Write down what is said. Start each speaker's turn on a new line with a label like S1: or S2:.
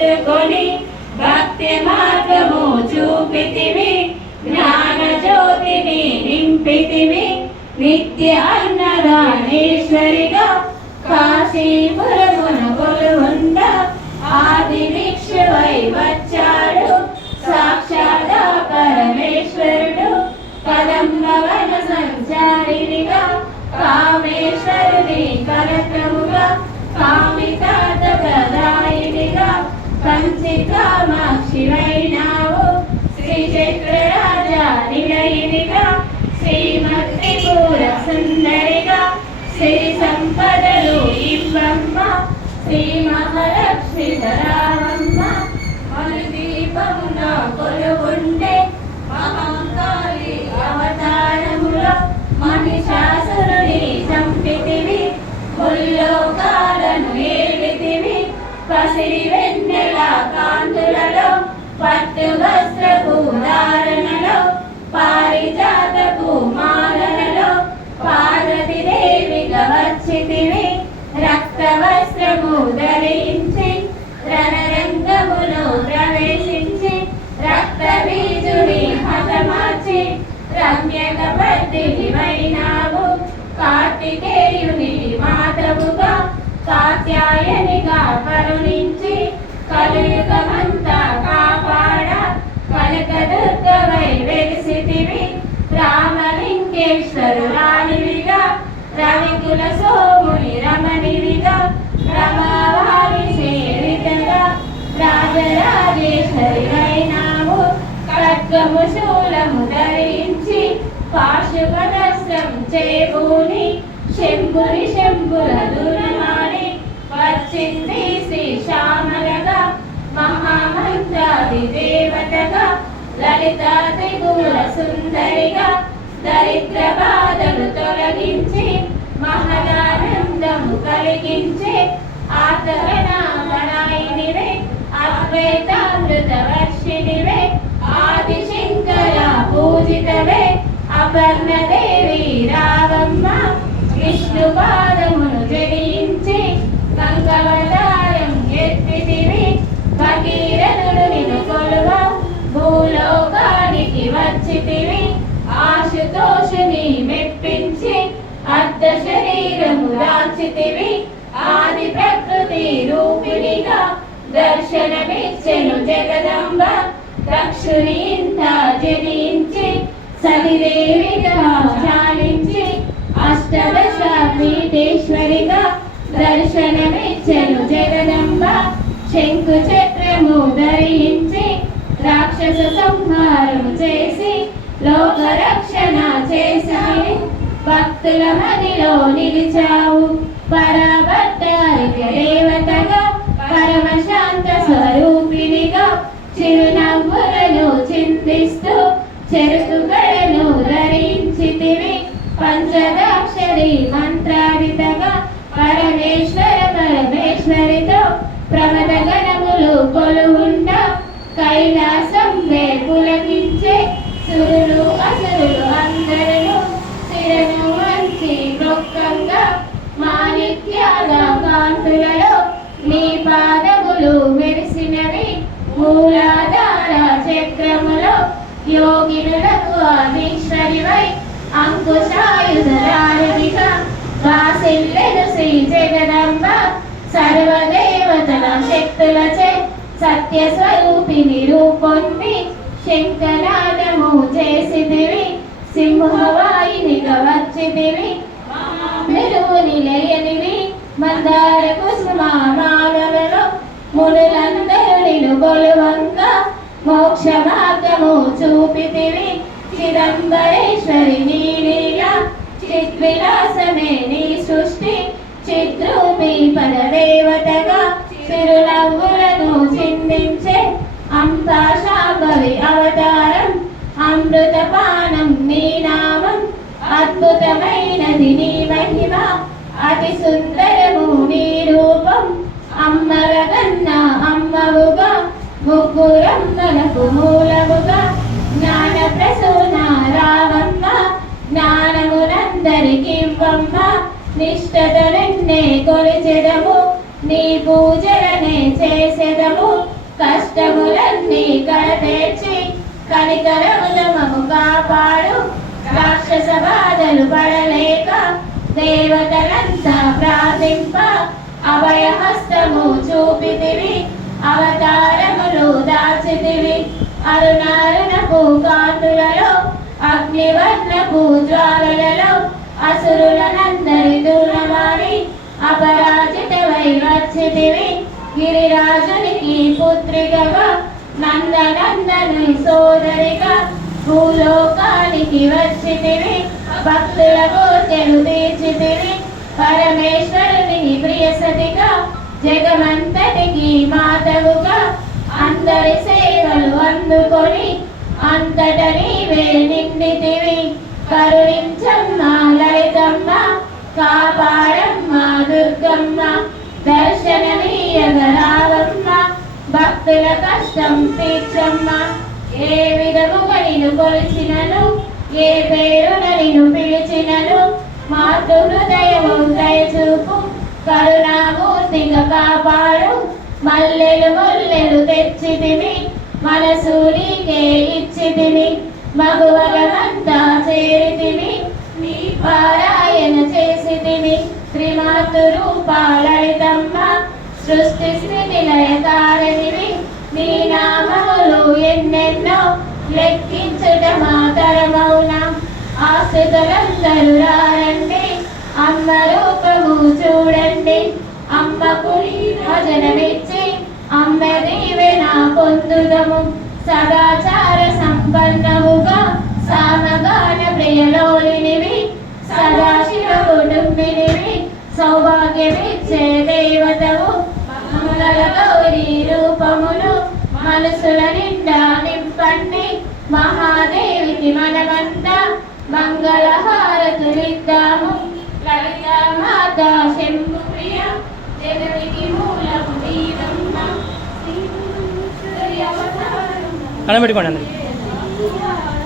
S1: పట్టుకొని భక్తి మార్గము చూపితివి జ్ఞాన జ్యోతిని నింపితివి నిత్య అన్నదానేశ్వరిగా కాశీపురమున కొలువుండ ఆది నిక్షవై వచ్చాడు రమ్యక కార్తికేయుని మాతవుగా కాత్యాయనిగా కరుణించి కలియుగమంతా కాపాడ. కనకదుర్గవై వెలిసితివి. రామలింగేశ్వరురాలివిగా. రవికుల సోముని రమణివిగా. రమావారి సేవితగా రాజరాజేశ్వరి అయినావు ఖడ్గము శూలము ధరించి పాశుపదస్త్రం చేబూని శంభుని శంభుల దుర్మాని వచ్చింది శ్రీ శ్యామలగా మహామంత్రాది దేవతగా లలిత త్రిగుణ సుందరిగా దరిద్ర బాధలు తొలగించి మహదానందము కలిగించి ఆతరణామణాయినివే అద్వైతామృత వర్షినివే ఆదిశంకర పూజితవే. అపర్ణదేవి రావమ్మ విష్ణు పాదమును జడించి కంకవతారం ఎత్తితివి భగీరథుడు నిను కొలువ భూలోకానికి వచ్చితివి. ఆశుతోషుని మెప్పించి అర్ధ శరీరము దాచితివి. ఆది ప్రకృతి రూపిణిగా దర్శనమిచ్చెను జగదంబ దక్షుని ఇంత జని. సతిదేవిగా ధ్యానించి అష్టదశ పీఠేశ్వరిగా దర్శనమిచ్చెను జగదంబ. శంకు చక్రము ధరించి రాక్షస సంహారం చేసి లోక రక్షణ చేశావు భక్తుల మదిలో నిలిచావు. పరభట్టారిక దేవత పంచదాక్షరి మంత్రాదితగా పరమేశ్వర పరమేశ్వరితో ప్రమద గణములు కొలువుండ కైలాసం పులకించే సురులు అసురులు అందరూ శిరను వంచి మొక్కంగా మాణిక్యాల కాంతులలో నీ పాదములు మెరిసినవి మూలాధార చక్రములో యోగినులకు అధీశ్వరివై అంకుశాయుధరారునిగా వాసిల్లెను శ్రీ జగదంబ సర్వదేవతల శక్తులచే సత్య స్వరూపిణి రూపొంది శంకరానము చేసిదివి సింహవాయినిగా వచ్చిదివి మెరువుని లేయనివి మందార కుసుమ మానవలో మునులందరిని గొలువంక మోక్ష మార్గము చూపితివి. చిదంబరేశ్వరి నీ లీల చిద్విలాసమే నీ సృష్టి చిద్రూపి పరదేవతగా చిరునవ్వులను చిందించే అంతా శాంభవి అవతారం అమృతపానం నీ నామం అద్భుతమైనది నీ మహిమ అతి సుందరము నీ రూపం అమ్మలగన్న అమ్మవుగా ముగ్గురమ్మలకు మూలముగా జ్ఞాన ప్రసూన రావమ్మ జ్ఞానమునందరికి నిష్ఠతనన్నే కొలిచెదము నీ పూజలనే చేసెదము. కష్టములన్నీ కడతేర్చి కనికరముదమము కాపాడు. రాక్షస బాధలు పడలేక దేవతలంతా ప్రార్థింప. అభయహస్తము చూపితివి అవతారములు దాచితివి. అరుణారుణపు కాంతులలో అగ్నివర్ణపు జ్వాలలలో అసురులనందరి దూరమాడి అపరాజితవై వచ్చితివి గిరిరాజునికి పుత్రికగా నందనందని సోదరిగా భూలోకానికి వచ్చితివి భక్తుల కోర్కెలు తీర్చితివి పరమేశ్వరుని ప్రియసతిగా జగమంతటికి మాతవుగా అందరి సేవలు అందుకొని అంతట నీవే నిండితివి. కరుణించమ్మ లలితమ్మ కాపాడమ్మ దుర్గమ్మ దర్శనమీయగ రావమ్మ భక్తుల కష్టం తీర్చమ్మ. ఏ విధముగా నిన్ను కొలిచినను ఏ పేరున నిన్ను పిలిచినను మాతృ హృదయము దయచూపు కరుణామూర్తిగా కాపాడు. మల్లెలు ముల్లెలు తెచ్చితివి మనసు నీకే ఇచ్చితివి మగువలమంతా చేరితివి నీ పారాయణ చేసితివి త్రిమాతురూపాళైతమ్మ సృష్టి స్థితి లయకారనివి నీ నామములు ఎన్నెన్నో లెక్కించుట మాతరమౌన ఆశ్రితులందరూ రారండి అమ్మ రూపము చూడండి. అమ్మకు భజనమిచ్చి అమ్మ దీవెన పొందుదము. సదాచార సంపన్నముగా సామగాన ప్రియలోలినివి సదాశివ కుటుంబినివి సౌభాగ్యమిచ్చే దేవతవు మంగళ గౌరీ రూపములు మనసుల నిండా నింపండి. మహాదేవికి మనమంతా మంగళహారతులిద్దాము. లలిత మాత శంభు ప్రియ జగతికి మూల శ్రీ అవతారం
S2: అలా పెట్టుకోండి అందరికి